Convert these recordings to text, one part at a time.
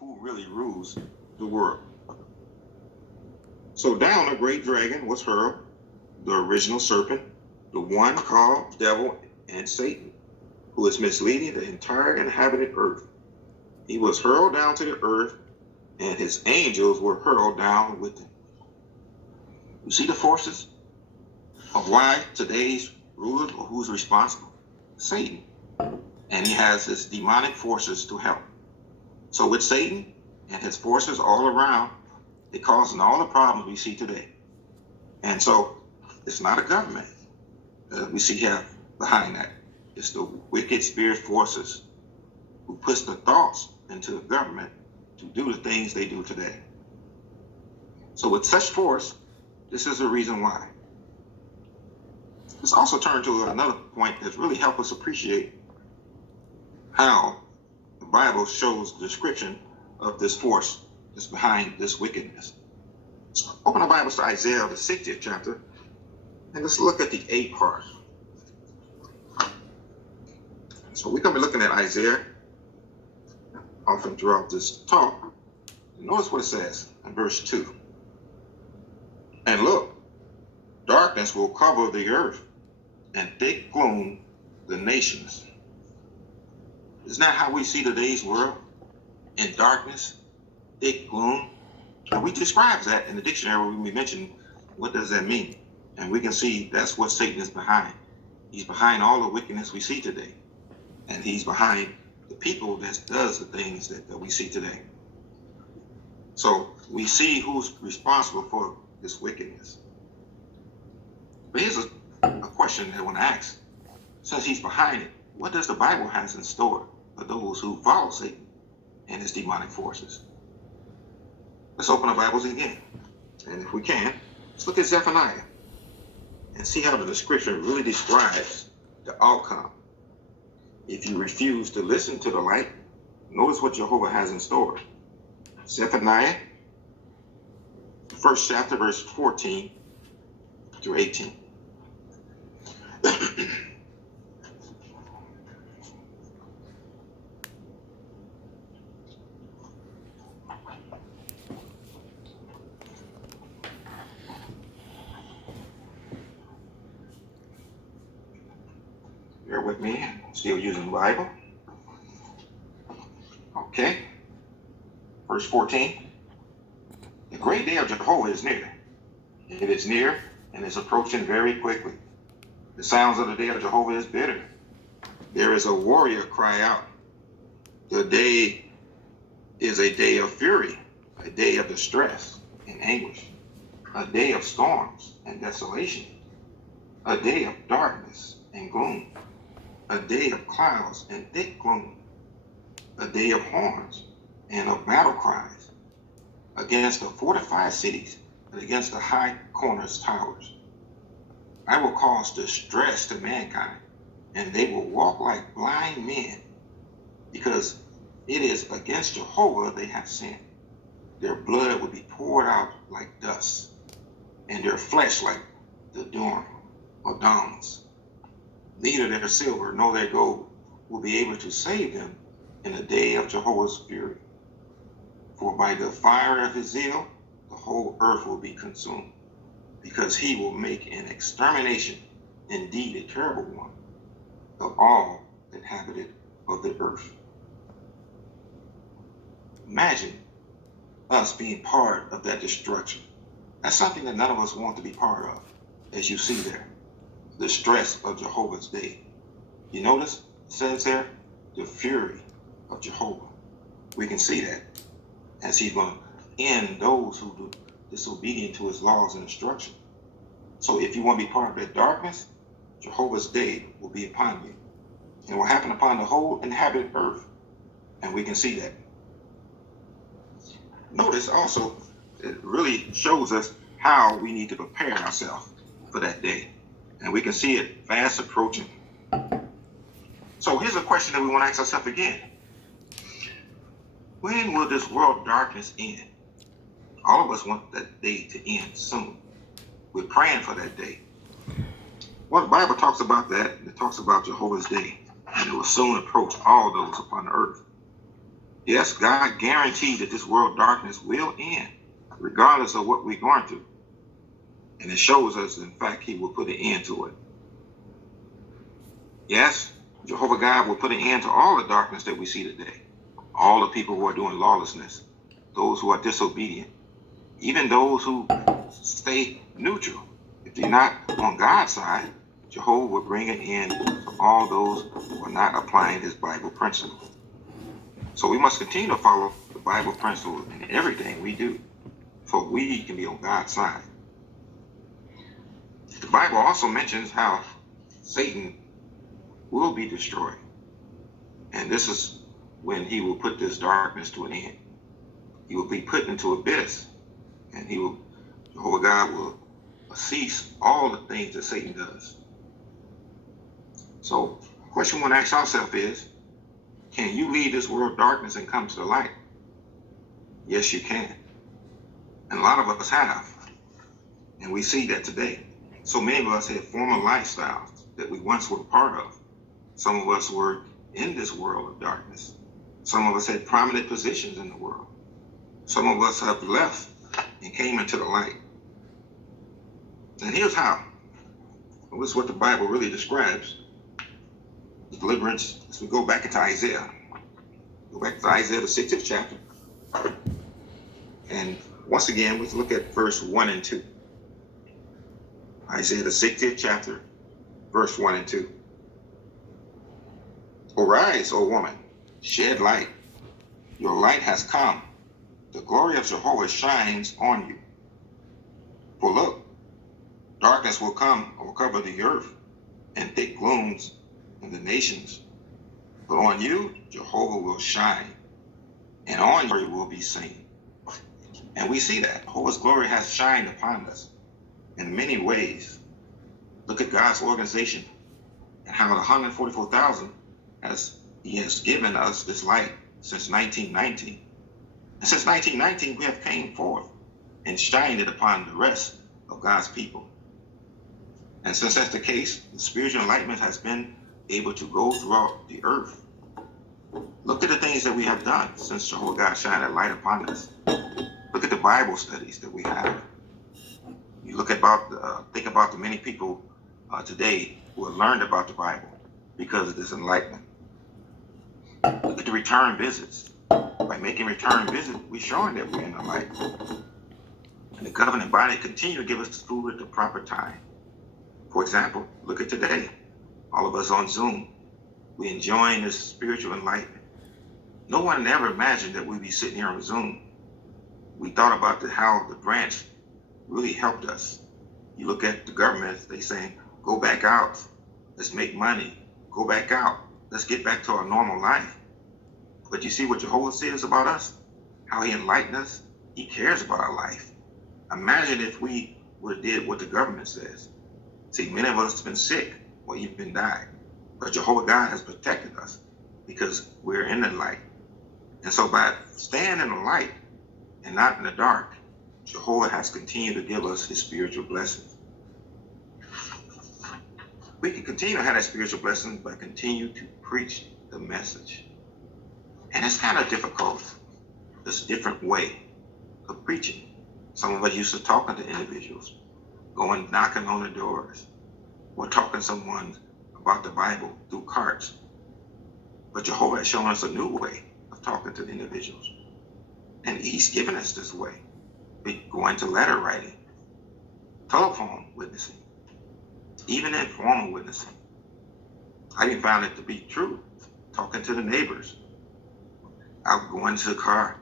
who really rules the world. So down a great dragon was hurled, the original serpent, the one called devil and Satan, who is misleading the entire inhabited earth. He was hurled down to the earth, and his angels were hurled down with him. You see the forces of why today's ruler, or who's responsible? Satan. And he has his demonic forces to help. So with Satan and his forces all around, they're causing all the problems we see today. And so it's not a government we see here behind that. It's the wicked spirit forces who puts the thoughts into the government to do the things they do today. So with such force, this is the reason why. Let's also turn to another point that's really helped us appreciate how the Bible shows the description of this force that's behind this wickedness. So open our Bibles to Isaiah, the 60th chapter, and let's look at the 8th part. So we're going to be looking at Isaiah often throughout this talk. Notice what it says in verse 2. And look, darkness will cover the earth, and thick gloom the nations. Isn't that how we see today's world? In darkness, thick gloom. And we describe that in the dictionary when we mention what does that mean. And we can see that's what Satan is behind. He's behind all the wickedness we see today. And he's behind the people that does the things that we see today. So we see who's responsible for this wickedness. But here's a question that I want to ask. Since he's behind it, what does the Bible has in store for those who follow Satan and his demonic forces? Let's open our Bibles again. And if we can, let's look at Zephaniah and see how the description really describes the outcome. If you refuse to listen to the light, notice what Jehovah has in store. Zephaniah, first chapter, verse 14 through 18. Bear with me, I'm still using the Bible. Okay. Verse 14. The great day of Jehovah is near. It is near and is approaching very quickly. The sounds of the day of Jehovah is bitter. There is a warrior cry out. The day is a day of fury, a day of distress and anguish, a day of storms and desolation, a day of darkness and gloom, a day of clouds and thick gloom, a day of horns and of battle cries, against the fortified cities and against the high corners towers. I will cause distress to mankind, and they will walk like blind men, because it is against Jehovah they have sinned. Their blood will be poured out like dust, and their flesh like the dung or dawns. Neither their silver nor their gold will be able to save them in the day of Jehovah's fury. For by the fire of his zeal, the whole earth will be consumed, because he will make an extermination, indeed a terrible one, of all inhabited of the earth. Imagine us being part of that destruction. That's something that none of us want to be part of, as you see there. The stress of Jehovah's day. You notice it says there, the fury of Jehovah. We can see that as he's going to end those who do disobedient to his laws and instruction. So if you want to be part of that darkness, Jehovah's day will be upon you. And it will happen upon the whole inhabited earth. And we can see that. Notice also, it really shows us how we need to prepare ourselves for that day. And we can see it fast approaching. So here's a question that we want to ask ourselves again. When will this world darkness end? All of us want that day to end soon. We're praying for that day. Well, the Bible talks about that. It talks about Jehovah's day. And it will soon approach all those upon the earth. Yes, God guaranteed that this world darkness will end, regardless of what we're going through. And it shows us, in fact, he will put an end to it. Yes, Jehovah God will put an end to all the darkness that we see today. All the people who are doing lawlessness, those who are disobedient, even those who stay neutral. If they're not on God's side, Jehovah will bring an end to all those who are not applying his Bible principle. So we must continue to follow the Bible principle in everything we do, so we can be on God's side. The Bible also mentions how Satan will be destroyed. And this is when he will put this darkness to an end. He will be put into abyss, and Jehovah God will cease all the things that Satan does. So, the question we want to ask ourselves is, can you leave this world darkness and come to the light? Yes, you can. And a lot of us have. And we see that today. So many of us had former lifestyles that we once were part of. Some of us were in this world of darkness. Some of us had prominent positions in the world. Some of us have left and came into the light. And here's how. Well, this is what the Bible really describes. The deliverance, as we go back into Isaiah. Go back to Isaiah, the 60th chapter. And once again, let's look at verse 1 and 2. Isaiah, the 60th chapter, verse 1 and 2. Arise, O woman, shed light. Your light has come. The glory of Jehovah shines on you. For look, darkness will cover the earth, and thick glooms in the nations. But on you, Jehovah will shine, and on you will be seen. And we see that Jehovah's glory has shined upon us in many ways. Look at God's organization and how the 144,000 he has given us this light since 1919. And since 1919, we have came forth and shined it upon the rest of God's people. And since that's the case, the spiritual enlightenment has been able to go throughout the earth. Look at the things that we have done since Jehovah God shined that light upon us. Look at the Bible studies that we have. You think about the many people today who have learned about the Bible because of this enlightenment. Look at the return visits. By making return visits, we're showing that we're in the light. And the governing body continue to give us food at the proper time. For example, look at today. All of us on Zoom, we're enjoying this spiritual enlightenment. No one ever imagined that we'd be sitting here on Zoom. We thought about how the branch really helped us. You look at the government, they saying, go back out, let's make money, go back out, let's get back to our normal life. But you see what Jehovah says about us? How he enlightened us? He cares about our life. Imagine if we would have did what the government says. See, many of us have been sick or even died. But Jehovah God has protected us because we're in the light. And so by staying in the light and not in the dark, Jehovah has continued to give us his spiritual blessings. We can continue to have that spiritual blessing by continuing to preach the message. And it's kind of difficult, this different way of preaching. Some of us used to talking to individuals, going knocking on the doors, or talking to someone about the Bible through carts. But Jehovah has shown us a new way of talking to the individuals. And he's given us this way. We go into letter writing, telephone witnessing, even informal witnessing. I even found it to be true, talking to the neighbors. I'll go into the car,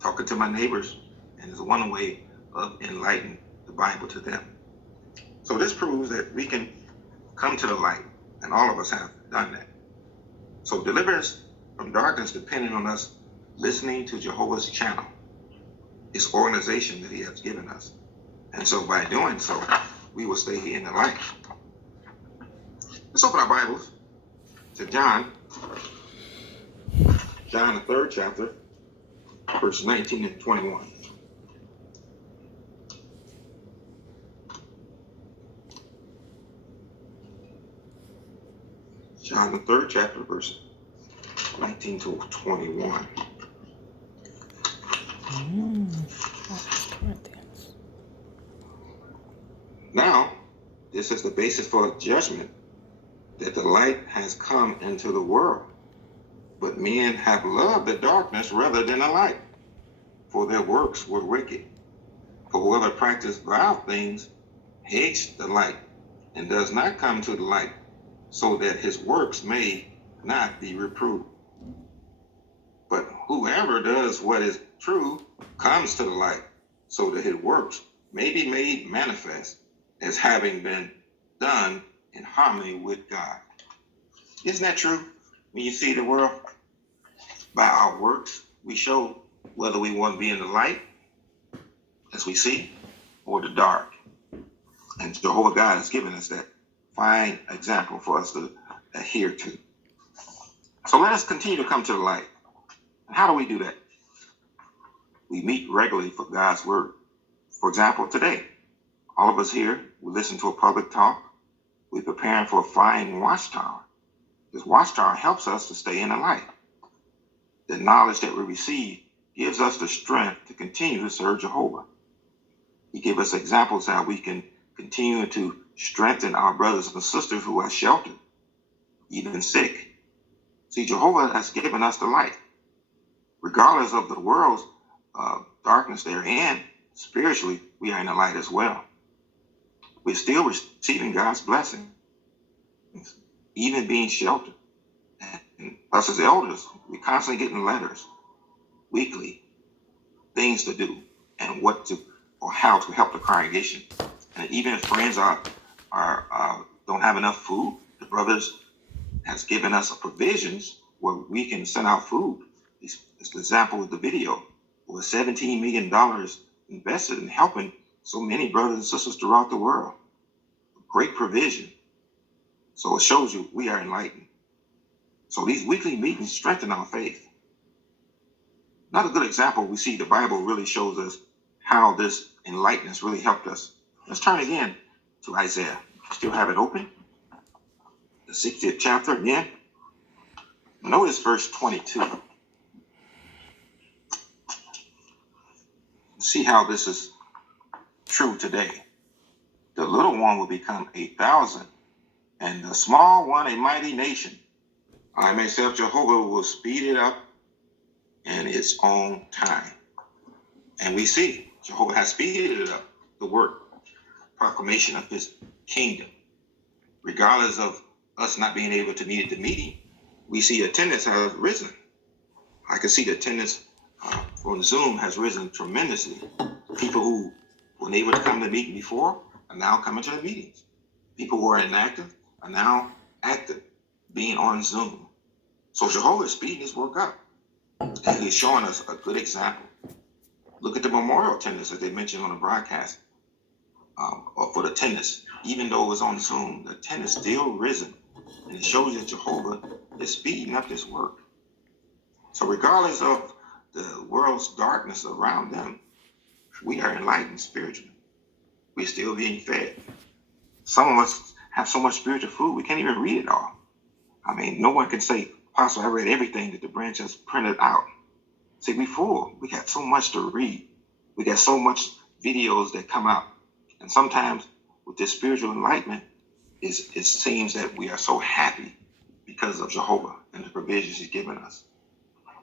talking to my neighbors, and it's one way of enlightening the Bible to them. So this proves that we can come to the light, and all of us have done that. So deliverance from darkness depending on us listening to Jehovah's channel, his organization that he has given us. And so by doing so, we will stay in the light. Let's open our Bibles to John, the 3rd chapter, verse 19 and 21. John, the 3rd chapter, verse 19 to 21. This is the basis for judgment, that the light has come into the world, but men have loved the darkness rather than the light, for their works were wicked. For whoever practices vile things hates the light, and does not come to the light, so that his works may not be reproved. But whoever does what is true comes to the light, so that his works may be made manifest as having been done in harmony with God. Isn't that true? When you see the world, by our works, we show whether we want to be in the light, as we see, or the dark. And Jehovah God has given us that fine example for us to adhere to. So let us continue to come to the light. And how do we do that? We meet regularly for God's word. For example, today, all of us here, we listen to a public talk. We're preparing for a flying watchtower. This watchtower helps us to stay in the light. The knowledge that we receive gives us the strength to continue to serve Jehovah. He gave us examples how we can continue to strengthen our brothers and sisters who are sheltered, even sick. See, Jehovah has given us the light. Regardless of the world's darkness they're in, spiritually, we are in the light as well. We're still receiving God's blessing, even being sheltered. And us as elders, we're constantly getting letters, weekly, things to do, and what to, or how to help the congregation. And even if friends don't have enough food, the brothers has given us provisions where we can send out food. It's the example of the video, with $17 million invested in helping so many brothers and sisters throughout the world. Great provision. So it shows you we are enlightened. So these weekly meetings strengthen our faith. Another good example, we see the Bible really shows us how this enlightenment really helped us. Let's turn again to Isaiah. Still have it open. The 60th chapter again. Notice verse 22. See how this is true today. The little one will become 1,000, and the small one a mighty nation. I myself, Jehovah, will speed it up in its own time. And we see Jehovah has speeded it up, the work, proclamation of his kingdom. Regardless of us not being able to meet at the meeting, we see attendance has risen. I can see the attendance from Zoom has risen tremendously. People who weren't able to come to the meeting before are now coming to the meetings. People who are inactive are now active, being on Zoom. So Jehovah is speeding his work up. And he's showing us a good example. Look at the memorial attendance that they mentioned on the broadcast for the attendance. Even though it was on Zoom, the attendance still risen. And it shows that Jehovah is speeding up this work. So regardless of the world's darkness around them, we are enlightened spiritually. We're still being fed. Some of us have so much spiritual food, we can't even read it all. I mean, no one can say, Apostle, I read everything that the branch has printed out. See, we full. We got so much to read. We got so much videos that come out. And sometimes with this spiritual enlightenment, it seems that we are so happy because of Jehovah and the provisions he's given us.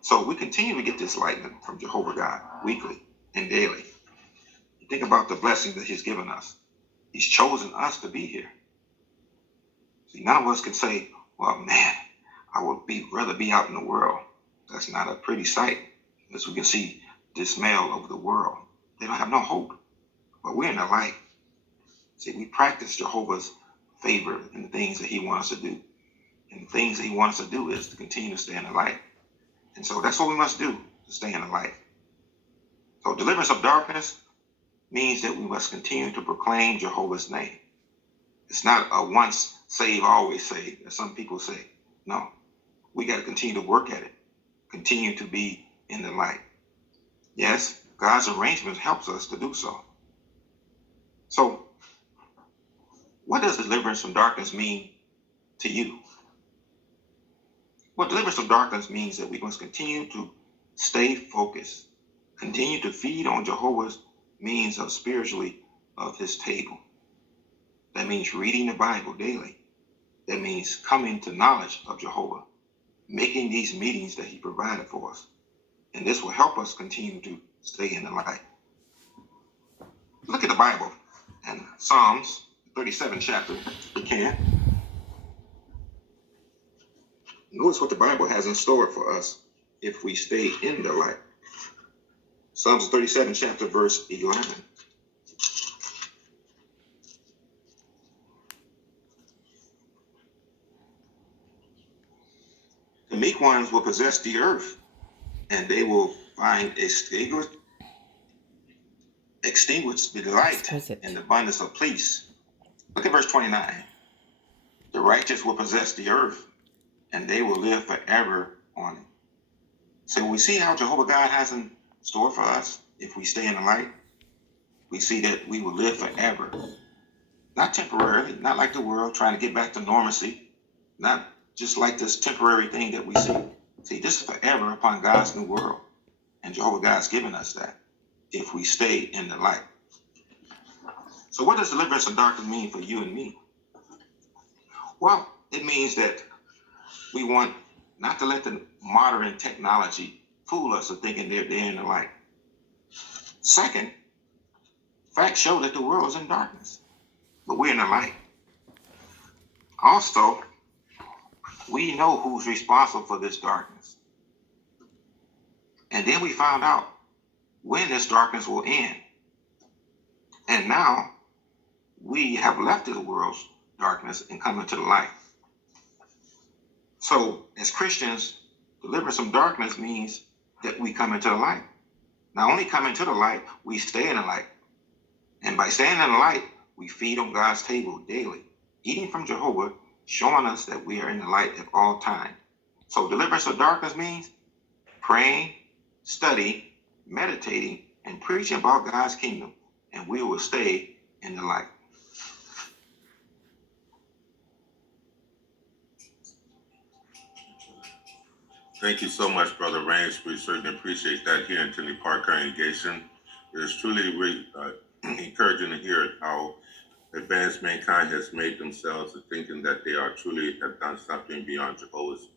So we continue to get this enlightenment from Jehovah God weekly and daily. You think about the blessings that he's given us. He's chosen us to be here. See, none of us can say, well, man, I would rather be out in the world. That's not a pretty sight. As we can see dismay over the world. They don't have no hope. But we're in the light. See, we practice Jehovah's favor in the things that he wants us to do. And the things that he wants us to do is to continue to stay in the light. And so that's what we must do, to stay in the light. So deliverance of darkness means that we must continue to proclaim Jehovah's name. It's not a once save, always save, as some people say. No, we got to continue to work at it. Continue to be in the light. Yes, God's arrangement helps us to do so. So, what does deliverance from darkness mean to you? Well, deliverance from darkness means that we must continue to stay focused, continue to feed on Jehovah's means of spiritually of his table. That means reading the Bible daily. That means coming to knowledge of Jehovah, making these meetings that he provided for us. And this will help us continue to stay in the light. Look at the Bible and Psalms 37 chapter, if you can. Notice what the Bible has in store for us if we stay in the light. Psalms 37 chapter verse 11. The meek ones will possess the earth, and they will find extinguished the light and the abundance of peace. Look at verse 29. The righteous will possess the earth, and they will live forever on it. So we see how Jehovah God has in store for us if we stay in the light. We see that we will live forever. Not temporarily, not like the world trying to get back to normalcy, not just like this temporary thing that we see. See, this is forever upon God's new world. And Jehovah God's given us that if we stay in the light. So what does deliverance from darkness mean for you and me? Well, it means that we want not to let the modern technology fool us into thinking they're in the light. Second, facts show that the world is in darkness, but we're in the light. Also, we know who's responsible for this darkness. And then we found out when this darkness will end. And now we have left the world's darkness and come into the light. So as Christians, deliverance from darkness means that we come into the light. Not only come into the light, we stay in the light. And by staying in the light, we feed on God's table daily, eating from Jehovah, showing us that we are in the light at all times. So deliverance from darkness means praying, studying, meditating, and preaching about God's kingdom, and we will stay in the light. Thank you so much, Brother Rains. We certainly appreciate that here in Tinley Park congregation. It is truly encouraging to hear how advanced mankind has made themselves thinking that they are truly have done something beyond Jehovah's.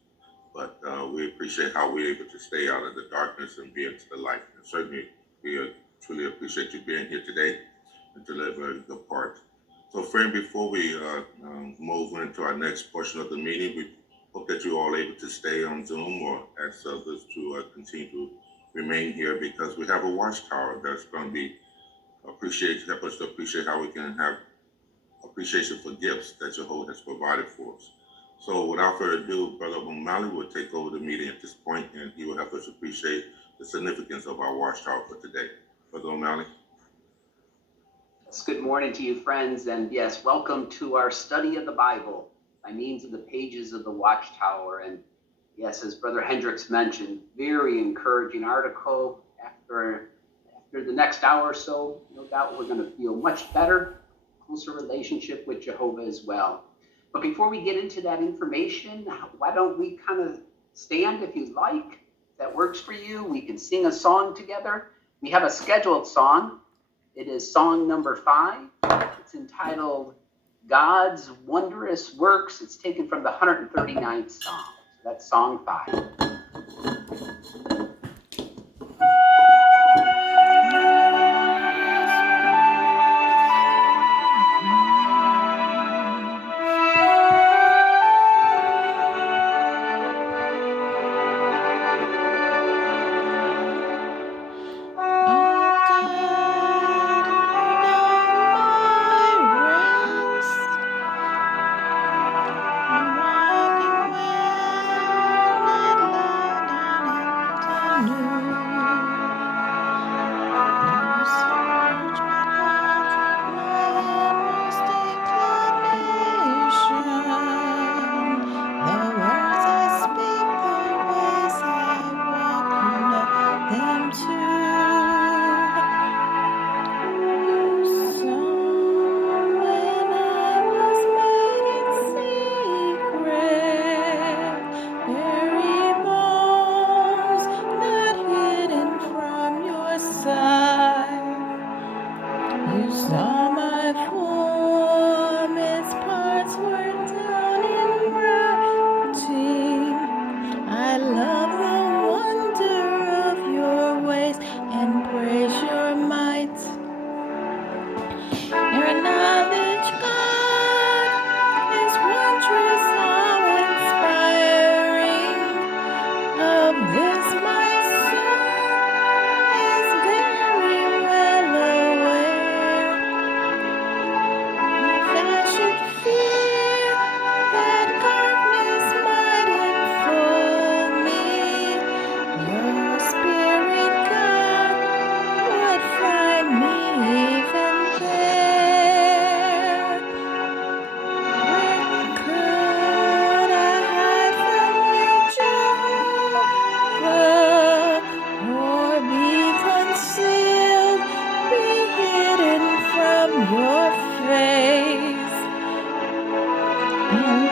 But we appreciate how we're able to stay out of the darkness and be into the light. And certainly, we truly appreciate you being here today and delivering the part. So, friend, before we move into our next portion of the meeting, we hope that you're all able to stay on Zoom or ask others to continue to remain here because we have a watchtower that's going to be help us to appreciate how we can have appreciation for gifts that Jehovah has provided for us. So without further ado, Brother O'Malley will take over the meeting at this point, and he will help us appreciate the significance of our watchtower for today. Brother O'Malley. Yes, good morning to you, friends, and yes, welcome to our study of the Bible by means of the pages of the Watchtower. And yes, as Brother Hendricks mentioned, very encouraging article. After the next hour or so, no doubt we're going to feel much better, closer relationship with Jehovah as well. But before we get into that information, why don't we kind of stand if you'd like? If that works for you, we can sing a song together. We have a scheduled song. It is song number 5. It's entitled God's Wondrous Works. It's taken from the 139th Psalm. So that's song 5. You saw my form Man,